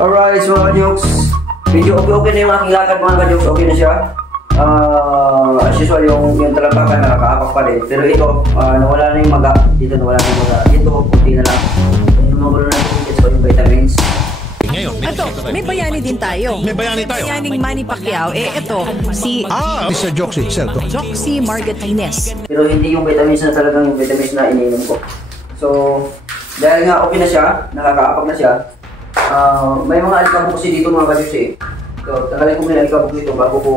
Alright, so mga ka-jokes, medyo okay na yung aking lakad mga ka-jokes, okay na siya. As usual, yung talampakan nakakaapak pa rin. Pero ito, nawala na yung maga. Dito nawala na yung maga. Dito, puti na lang. Yung mga na yung vitamins. Ngayon, may bayani din tayo. May bayani tayo. Bayaning Manny Pacquiao. Ito, si Mr. Joxy, sir. Joxy Margatines. Pero hindi yung vitamins na talagang yung vitamins na iniinom ko. So, dahil nga okay na siya, nakakaapak na siya, may mga alikabok kasi dito mga ka-jokes eh. So, tagalin ko muna alikabok dito bago ko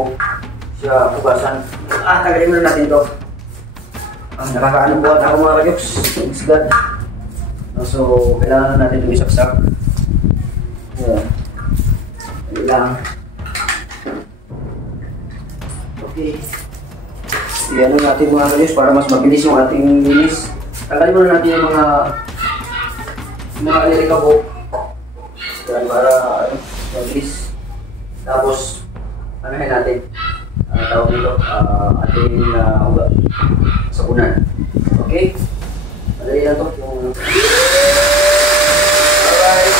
siya bukasan. Tagalin muna natin to. Nakakaano po ako mga ka-jokes. Thanks God. So, kailangan natin itong isaksak. Ayan. Lang. Okay. Iyan natin mga ka-jokes para mas mabilis yung ating linis. Tagalin muna natin yung mga alikabok. Yan, para mabilis. Tapos, anuhin natin. Tawag dito, ating sabunan. Okay? Madali na ito. Alright.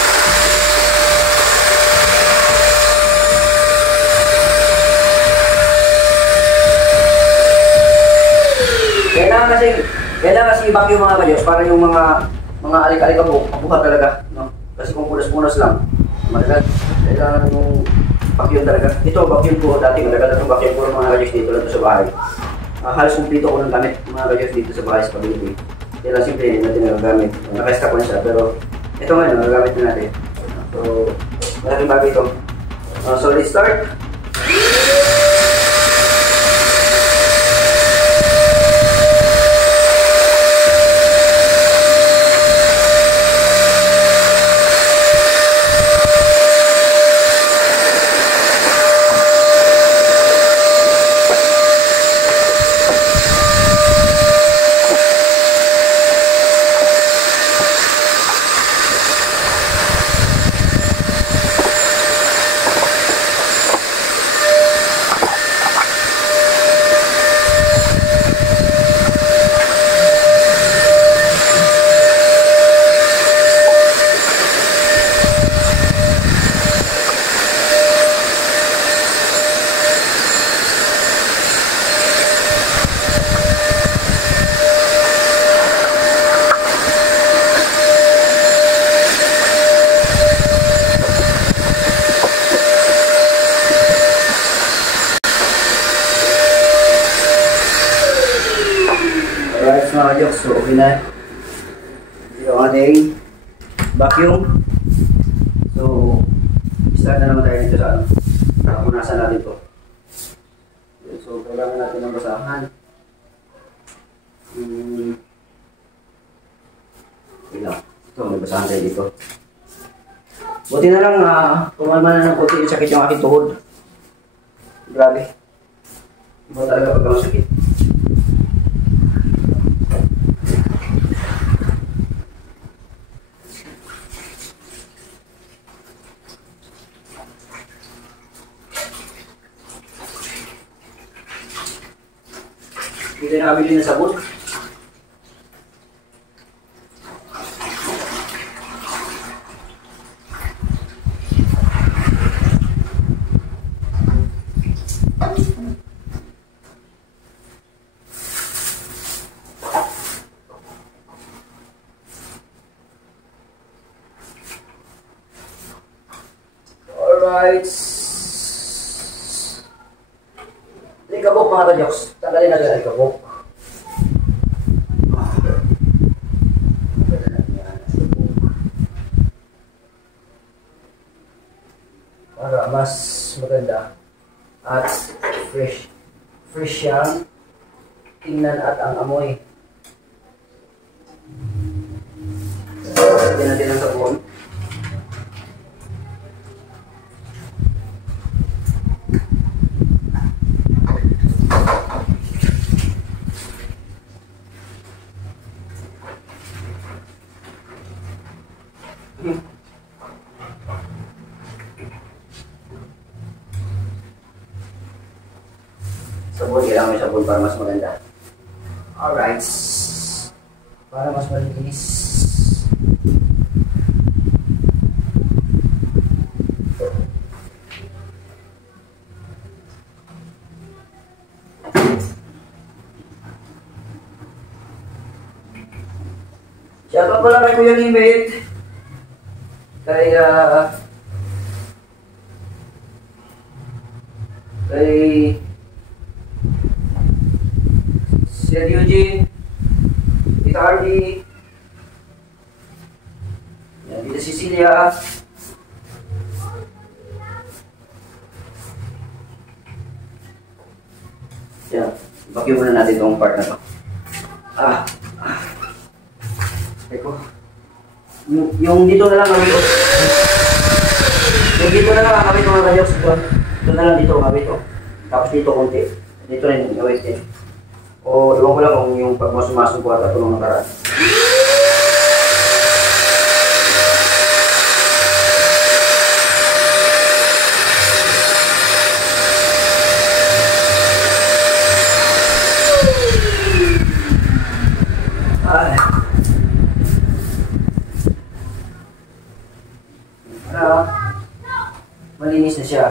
Kailangan kasi i-vacuum mga ka-jokes para yung mga alik-alikabok mabuhat talaga, no? Kasi kung punas-punas lang, madagal. Kailangan yung vacuum talaga. Ito, vacuum ko dati, madagal itong vacuum ko mga ka-jokes dito lang sa bahay. Halos kumplito ko ng gamit mga ka-jokes dito sa bahay sa pag-ibig. Kaya lang simple natin nagagamit. Naka-stack ko na siya, pero ito ngayon, nagagamit na natin. So, malaking bagay ito. So, let's start. Alright mga ka-jokes, so okay na yung ating vacuum. So, start na naman tayo dito sa ano. Punasan natin ito. So, kailangan natin ng basahan. Okay lang. Ito, may basahan tayo dito. Buti na lang, kumalma na ng puti yung sakit yung aking tuhod. Grabe. Iba talaga pag ang sakit. Hindi na kami din na sabon. Alright. Alikabok mga ka-jokes. Tanggalin natin ang alikabok. Para mas maganda at fresh siyang tingnan at ang amoy. Lagyan natin ang sabon. Sabon, kailangan may sabon para mas maganda. Alright. Para mas malinis. kay Kuya Limit. Kay Sir Eugene, Tita Arlie, yan, Tita Cecilia, yan, vacuum muna natin itong part na to. Teko. Yung dito na lang kami ito. Yung dito na lang kami ito mga kadyos. Ito na lang dito kami ito. Tapos dito konti. Dito rin yung gawin din. O iwan ko lang kung yung pagmasumasong ko at ito nung nakaraan. Malinis na siya.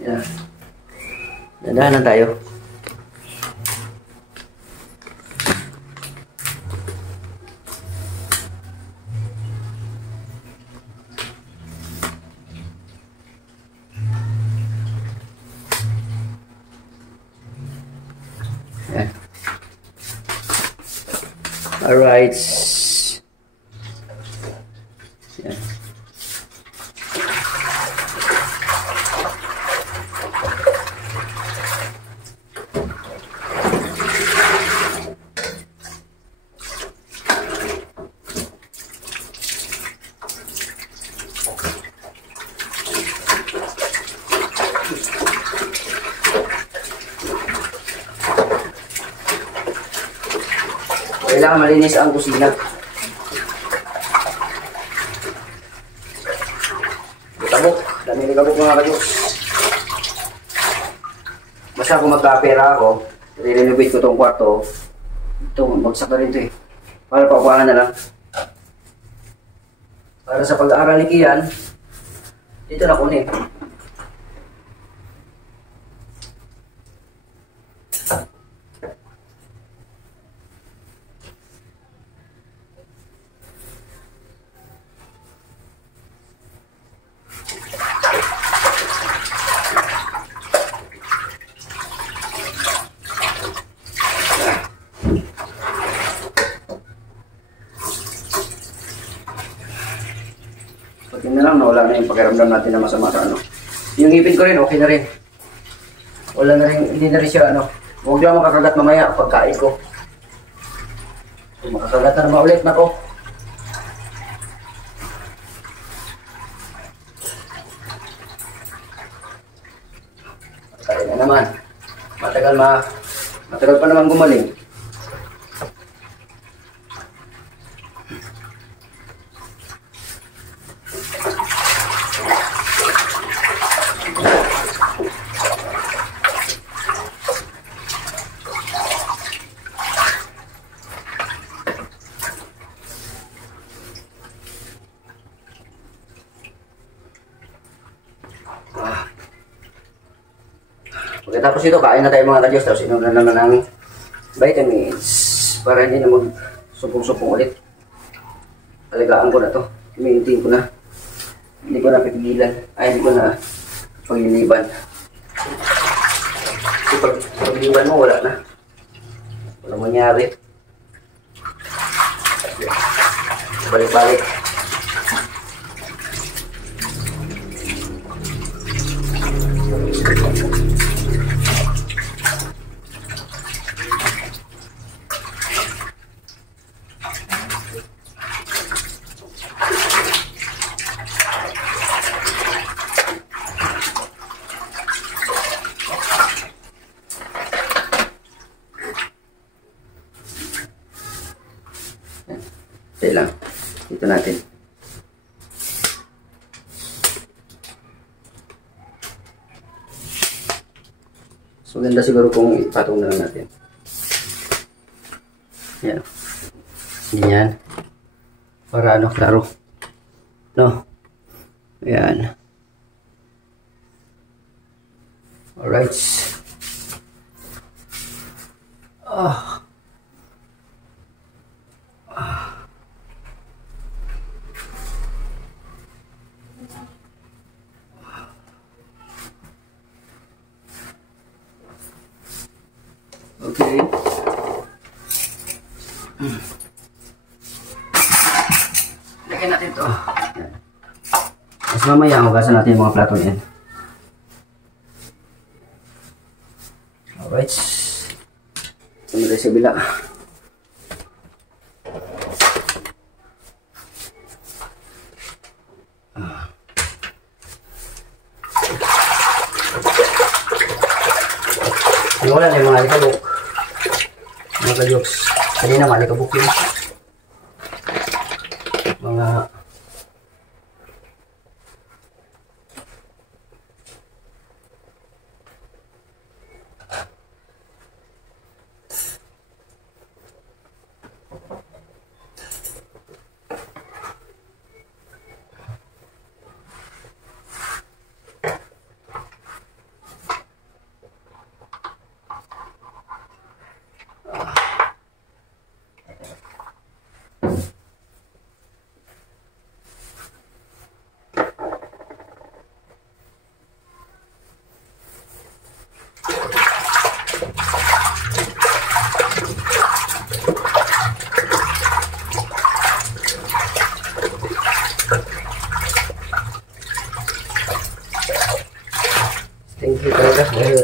Yan. Dandahan tayo. Yan. Alright. Yan. Kailangan malinis ang kusina. Kabuk. Dami ni kabuk mga kadyos. Basta kung magkapera ako, re-renovate ko itong kwarto. Ito, magsak na rin ito eh. Para paupahan na lang. Para sa pag-aaral ni Kian, dito na kunin. Pati na lang, nawala na yung pakiramdam natin na masama sa ano. Yung ngipin ko rin, okay na rin. Wala na rin, hindi na rin siya ano. Huwag lang makakagat mamaya pagkain ko. Makakagat na naman ulit na ko. Kain na naman. Matagal pa naman gumaling. Pagkatapos ito, kain na tayo mga kadyos. Tapos inom na naman ng vitamins para hindi na mag-supong-supong ulit. Alagaan ko na to. Maintain ko na. Hindi ko na pipigilan. Ay, hindi ko na pagliliban. Kasi pag pagliliban mo, wala na. Walang mangyari. Balik-balik. natin. So, ganda siguro kung ipatong na lang natin. Yan. Ganyan. Para ano, klaro. No? Ayan. Alright. Ah. Okay. Lagyan natin ito. Mas mamaya, hugasan natin yung mga plato niyan. Alright. Ito na sa bila. Yung wala na yung mga alikabok. Mga kajoks. Kanina mga alikabok yun. Mga thank you talaga dahil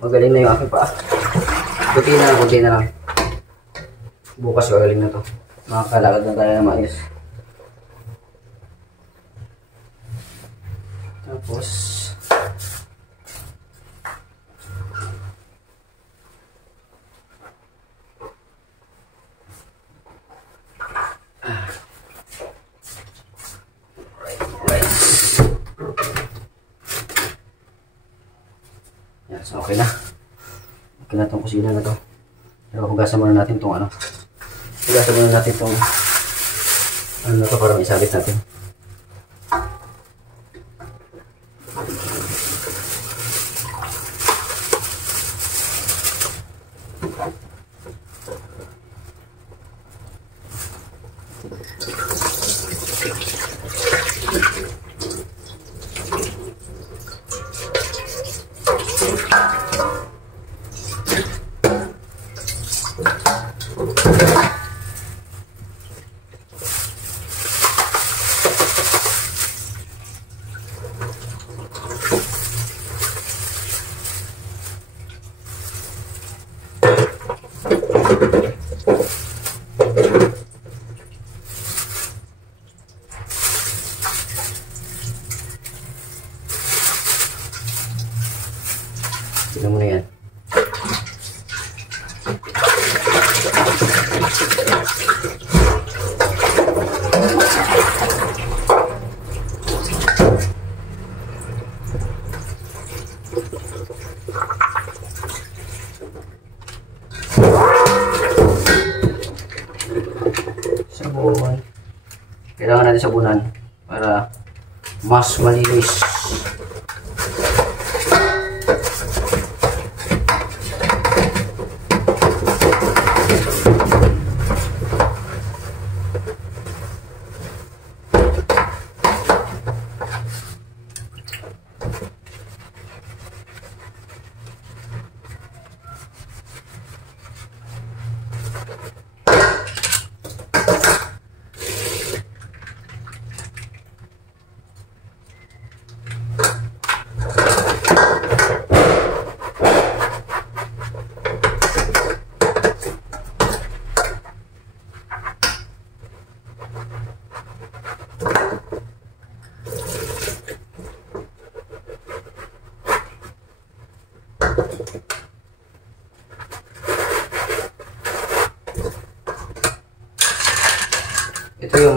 magaling na yung aking paa. Kunti na lang. Bukas magaling na to. Makakalakad na tayo na maayos. Tapos yan, so okay na. Okay na itong kusina na to. Pero hugasan muna natin itong ano. Hugasan muna natin itong ano na to para isabit natin. Tignan mo na yan. Sabon. Kailangan natin sabunan para mas malinis.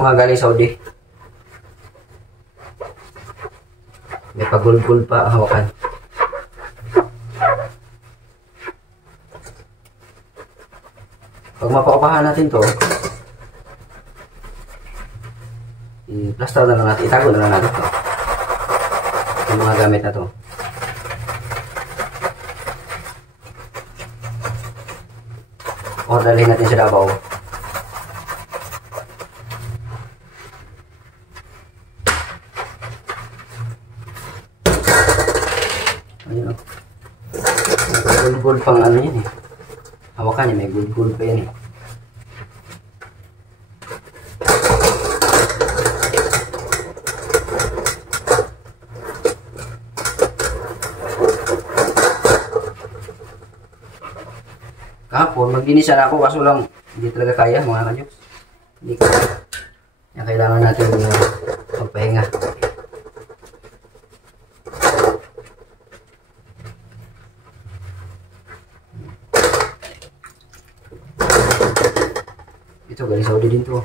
mga galing Saudi. May pagulgul pa hawakan. Pag mapakupahan natin to, i-plaster na lang natin, itago na lang natin to. Yung mga gamit na to. O dalhin natin sa Davao. Ayun o. May gold pang ano yan eh. Hawakan niya, may gold pa yan eh. Kahapon, maglinisan ako kaso lang hindi talaga kaya mga kajoks. Hindi kaya. Kaya kailangan natin magpahinga. Ito galing Saudi din to.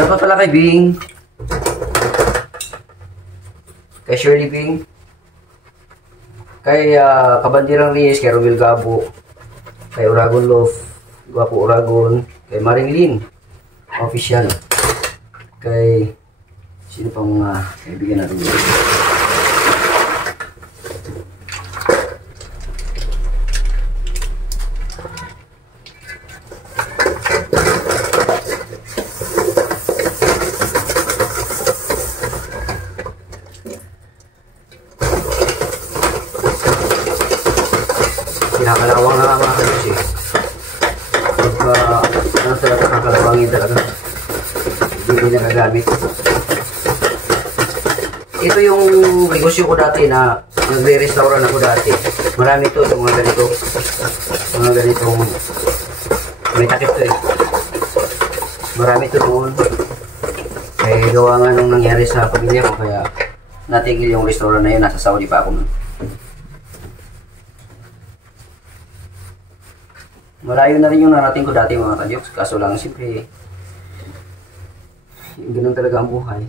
Shoutout pala kay Bing, kay Shirley Bing, kay Kabandirang Reyes, kay Romel Gabo, kay Uragon Love, Guapo Uragon, kay Maring Lin Official, kay sino pang mga kaibigan natin dito. Kinakalawang nga mga kalis eh. Ano talaga kakalawangin talaga. Hindi nagagamit. Ito yung negosyo ko dati na nagre-restauran ako dati. Marami to, yung mga ganito. Mga ganitong may takip to eh. Marami to noon. Kaya gawa nga nung nangyari sa pamilya ko kaya natigil yung restaurant na yun. Nasa Saudi pa ako nun. Malayo na rin yung narating ko dati mga kajoks. Kaso lang siyempre ganun talaga ang buhay.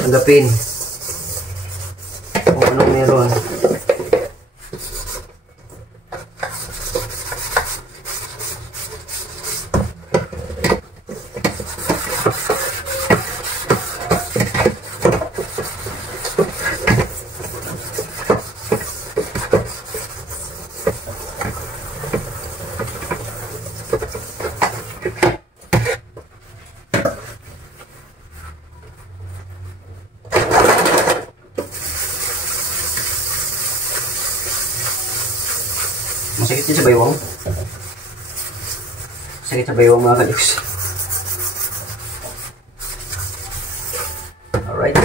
Tanggapin kung anong meron. Masakit din sa baywang. Masakit sa baywang mga kajoks. Alright.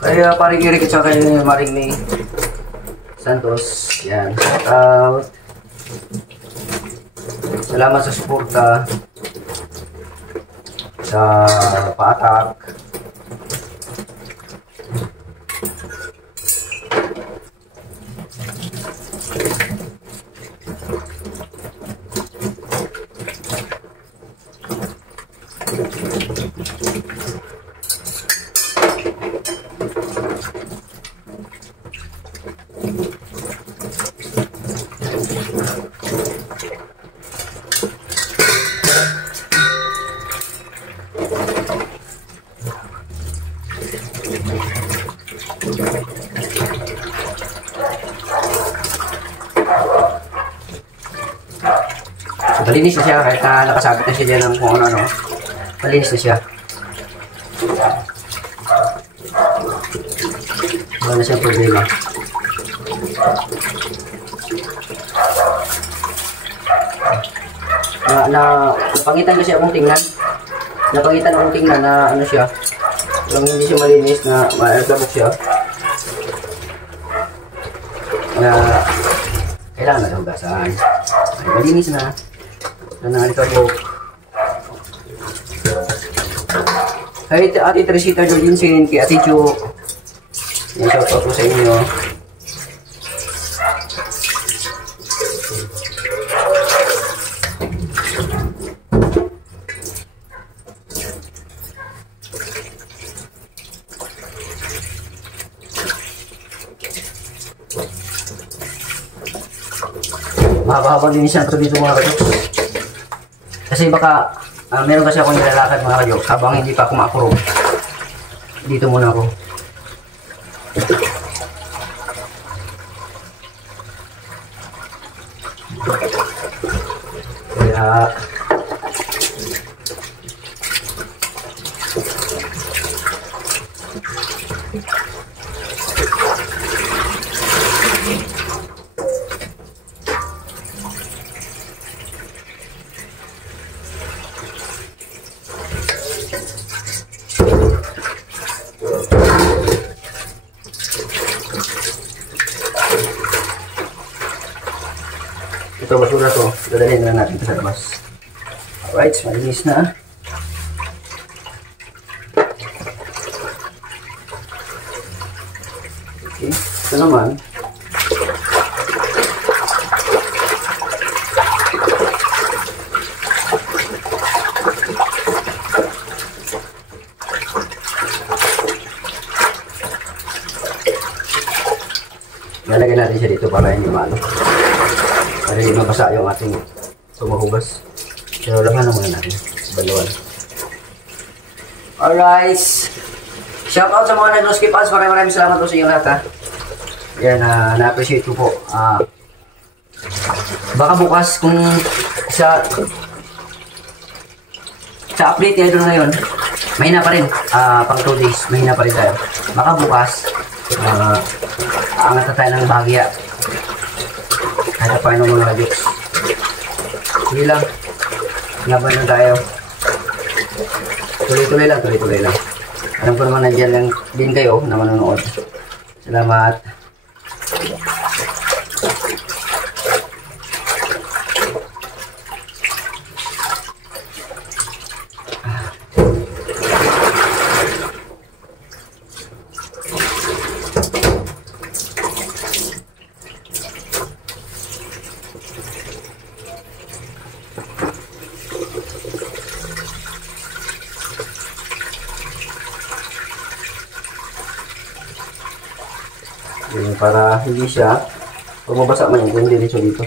Kaya paring Eric at saka yung Maring May Santos Yan, shout out. Salamat sa suporta sa paatak. Malinis na siya kahit na nakasabit na siya dyan ng kung ano-ano. Malinis na siya. Wala na siyang problema. Napangitan kasi akong tingnan. Napangitan akong tingnan na ano siya. Yung hindi siya malinis na ma-airclabok siya. Na kailangan na hugasan. Ay, malinis na. Na airclabok. Kahit Ate Teresita Jorgensen, kay Ate Jo. Yan, shout out po sa inyo. Mahaba-haba din siya dito mga kajoks. Kasi baka meron kasi ako nilalakad mga kajoks habang hindi pa ako makakurong. Dito muna ako. Kaya ito basura to, dadalhin na natin sa labas. Alright, malinis na. Okay, ito naman. Lalagyan natin siya dito para hindi maano. Para hindi mabasa yung ating tumahugas. So, laman na muna natin. Baluan. Alright. Shout out sa mga nag-skip ads. Maraming salamat po sa inyo lahat ha. Yan, na-appreciate ko po. Baka bukas kung sa update niya doon ngayon, mahina pa rin. Pang 2 days, mahina pa rin tayo. Baka bukas, aangat na tayo ng bahagya. Kaya pa yung mga jokes. Sige lang. Laban na tayo. Tuloy-tuloy lang, tuloy-tuloy lang. Alam ko naman nandiyan lang din kayo na manonood. Salamat. Yan, para hindi siya pag mabasa man yung diretso dito.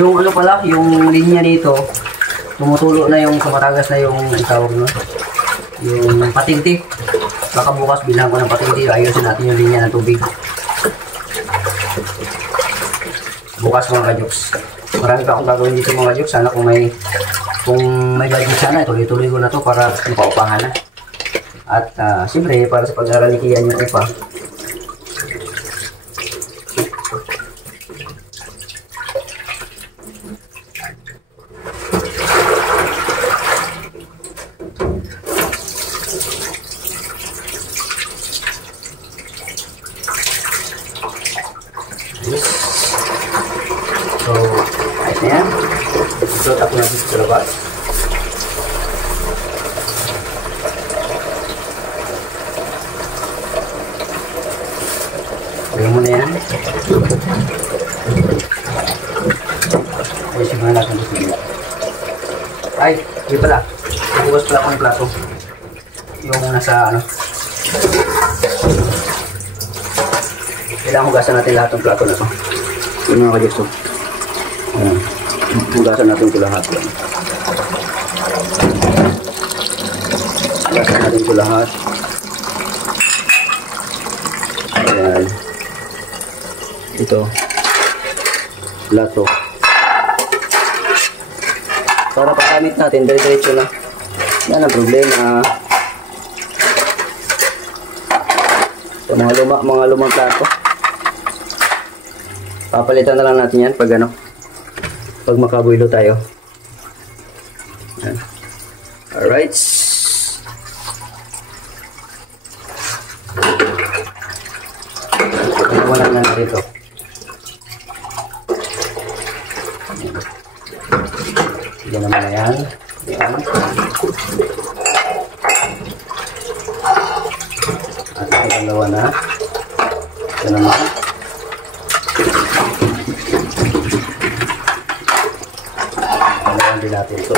Yung ano pala, yung linya dito tumutulo na yung kumatagas na yung tawag no, yung patinti. Baka bukas bilang ko ng patinti, ayusin natin yung linya ng tubig bukas mga kajoks. Marami pa akong gagawin dito mga kajoks. Sana kung may budget sana, tuloy-tuloy ko na to para mapaupahan na. At siyempre para sa pag-aaral ni Kian yung ipa. sa labas. Gawin mo na yan. Ay, simulan natin ito sila. Ay, hindi pala. Ibukas pala akong plato. Yung nasa ano. Kailangan hugasan natin lahat ng plato na ito. Yung mga kadyos. Hugasan natin ito lahat. Hugasan natin ito lahat. Ayan. Ito. Plato. Para pagkamit natin, dire-diretso na. Yan ang problema. Ito, mga lumang plato. Papalitan na lang natin yan pag ano, pag makabuilo tayo. Yan. Alright. Wala na natin ito. Yan naman na yan. Yan. At ito dalawa na. Ito naman. Dalawan din natin ito. So,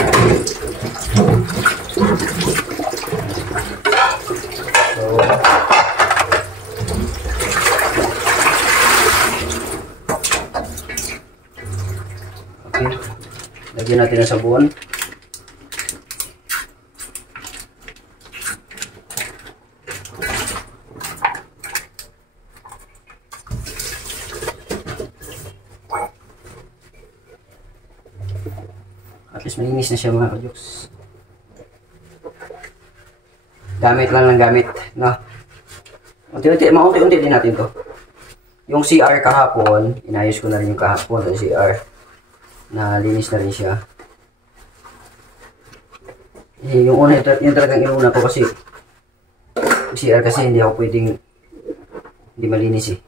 okay. Lagyan natin ng sabon. At least malinis na siya mga kajoks. Gamit lang ng gamit, no? Maunti-unti din natin to. Yung CR kahapon, inayos ko na rin yung kahapon ng CR. Nalinis na rin siya. Yung una, yung talagang inuna ko kasi CR kasi hindi ako pwedeng hindi malinis eh.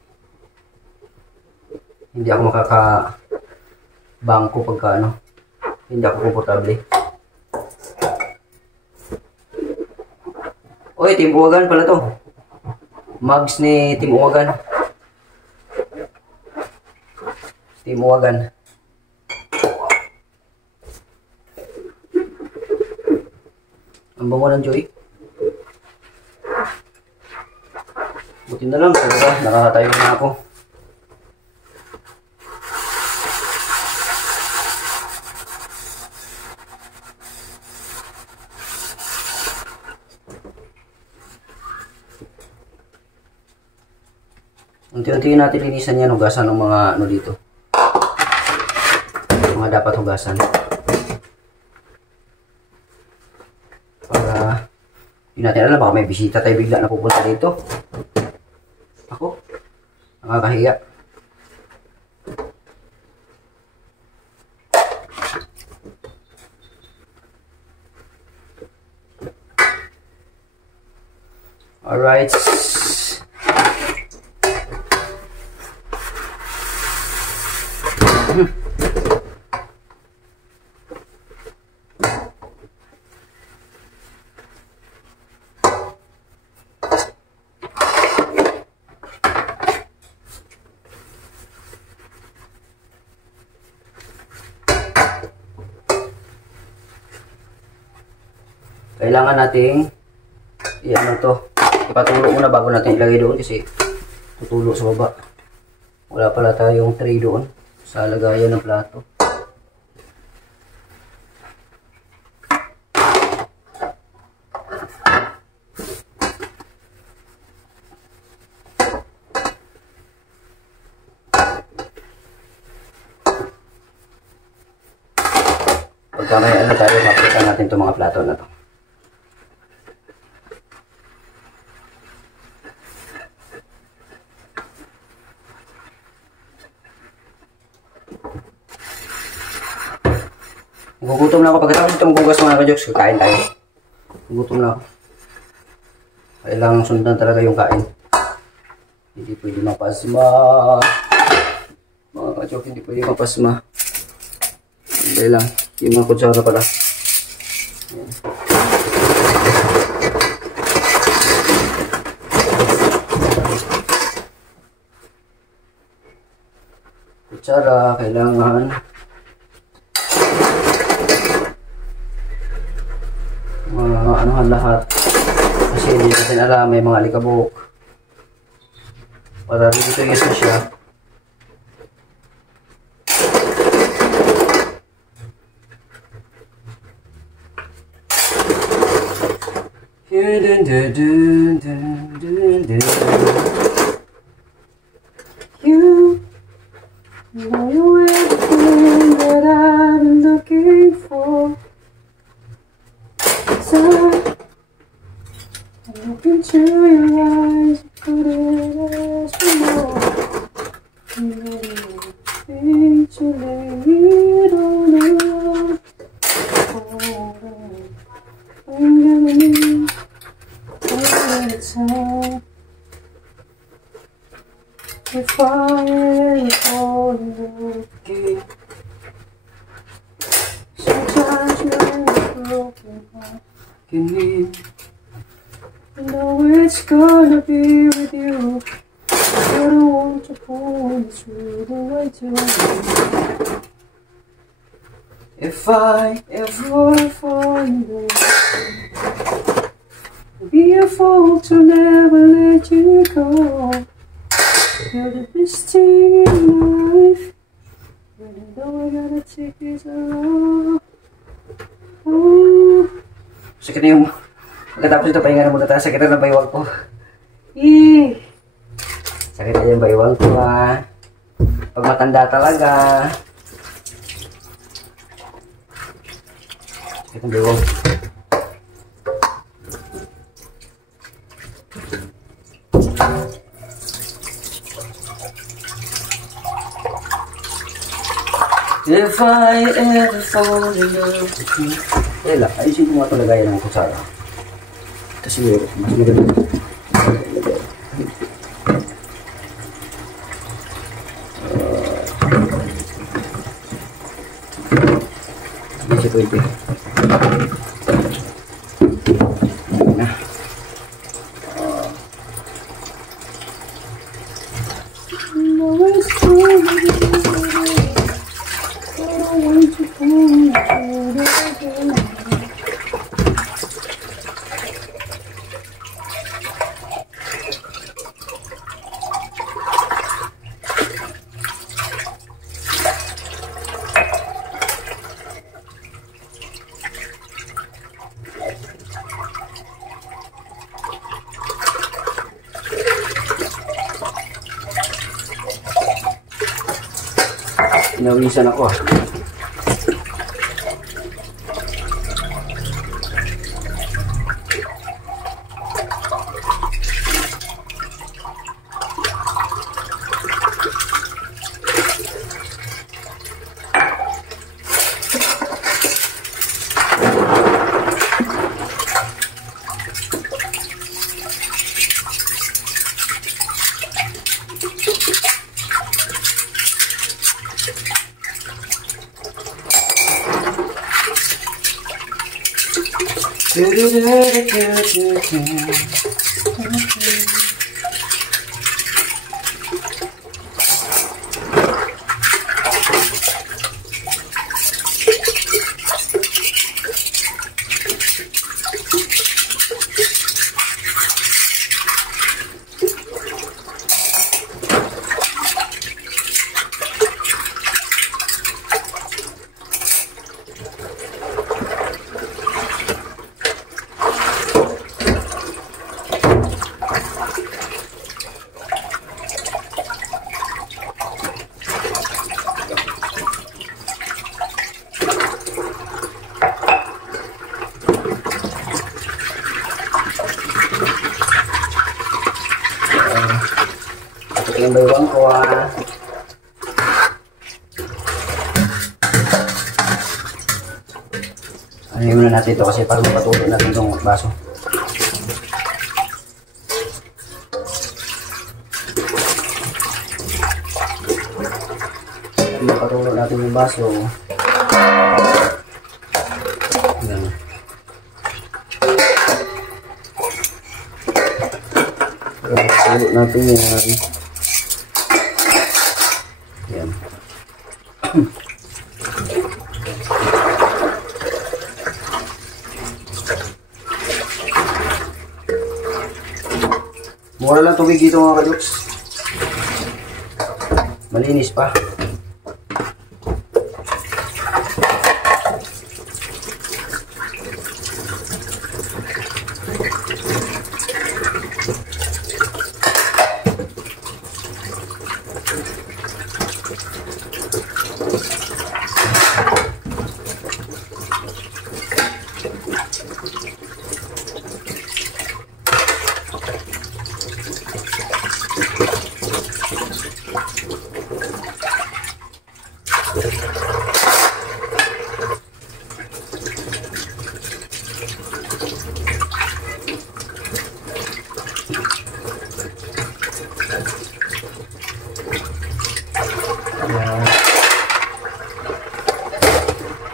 Hindi ako makaka-bangko pagka ano. Hindi ako komportable. Oy, Team Uwagan pala to. Mugs ni Team Uwagan. Team Uwagan. Ang bango ng Joy. Buti na lang, talaga, nakakatayo na ako. Unti-unti natin linisan yan, hugasan ng mga ano dito. Mga dapat hugasan. Para hindi natin alam, baka may bisita tayo bigla na pupunta dito. Ako, nakakahiya. Alright. Kailangan nating i-ano to, ipatulo muna bago natin ilagay doon kasi tutulo sa baba. Wala pala tayong tray doon sa lagayan ng plato. Pagka may ano tayo, mapitan natin itong mga plato na to. Gugutom na ako. Pagkatapos ito magugas mga kajoks, kakain tayo. Gugutom na ako. Kailangan sundan talaga yung kain. Hindi pwede mapasma. Mga kajoks, hindi pwede mapasma. Hindi lang. Yung mga kutsara pala. Ayan. Kutsara, kailangan anuhan lahat. Kasi hindi natin alam, may mga alikabok. Para dito yung isa siya. You know you're everything that I've been looking for. So I look into your eyes, couldn't ask for more. You know everything to lay it all on. I'm gonna need a little time. If I ever fall in love again, sometimes when a broken heart can heal, I know it's gonna be with you. I don't want to pull you through the way to me. If I ever fall in love, I'll be a fool to never let you go. You're the best thing in my life. When I know I gotta take this along. Oh. Sakit na yung... Pagkatapos ito, pahinga na muna tayo. Sakit na ng baywang ko. Eee! Sakit na yung baywang ko ha. Pag matanda talaga. Sakit ng baywang. If I ever fall in love with you. Wala, ayusin ko nga ito lagayan ng kutsara. Kasi mas maganda. Kasi 20. Na. Nawisan ako ah. Yung baywang ko ah. Ano muna natin ito kasi para mapatuloy natin itong baso. Mapatuloy natin yung baso. Tulo natin yan. Yan. Mura lang tubig dito mga kajuks. Malinis pa.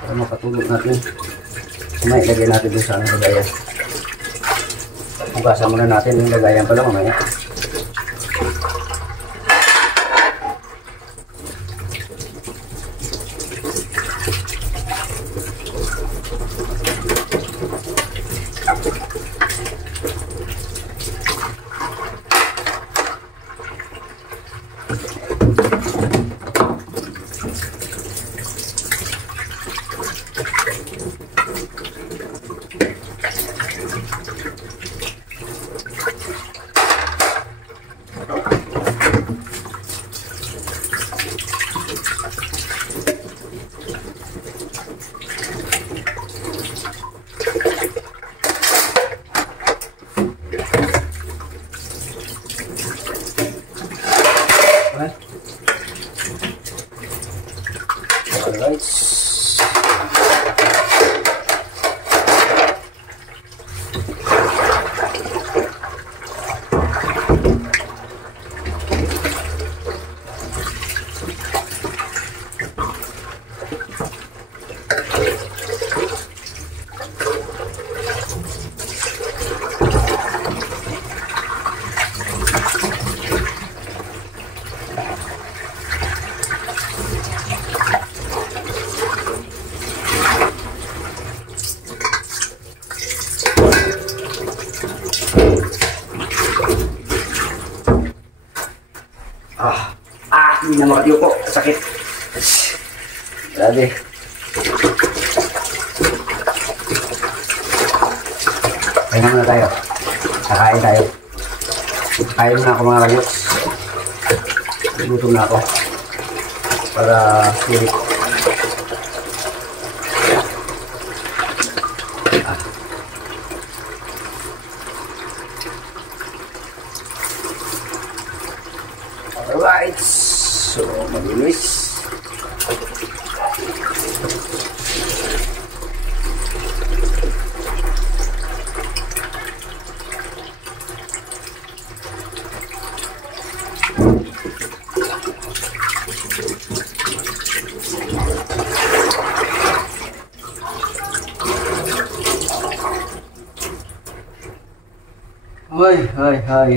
Para makatulog natin. Mamaya ilagay natin dun sa lagayan. Hugasan muna natin yung lagayan pala mamaya. Alright. Hindi na makatiupo. Sakit. Grabe. Kaya muna tayo. Kakain tayo. Kain muna ako mga kayo. Gutom na ako. Para spirit. Alright. So, malinis. Hai.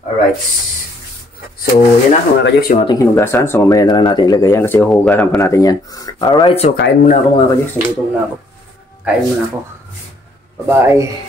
Alright. So, yan na mga kadyos, yung ating hinugasan. So, mamaya na lang natin ilagay yan kasi huhugasan pa natin yan. Alright, so kain muna ako mga kadyos. Nagutom na ako. Kain muna ako. Bye-bye.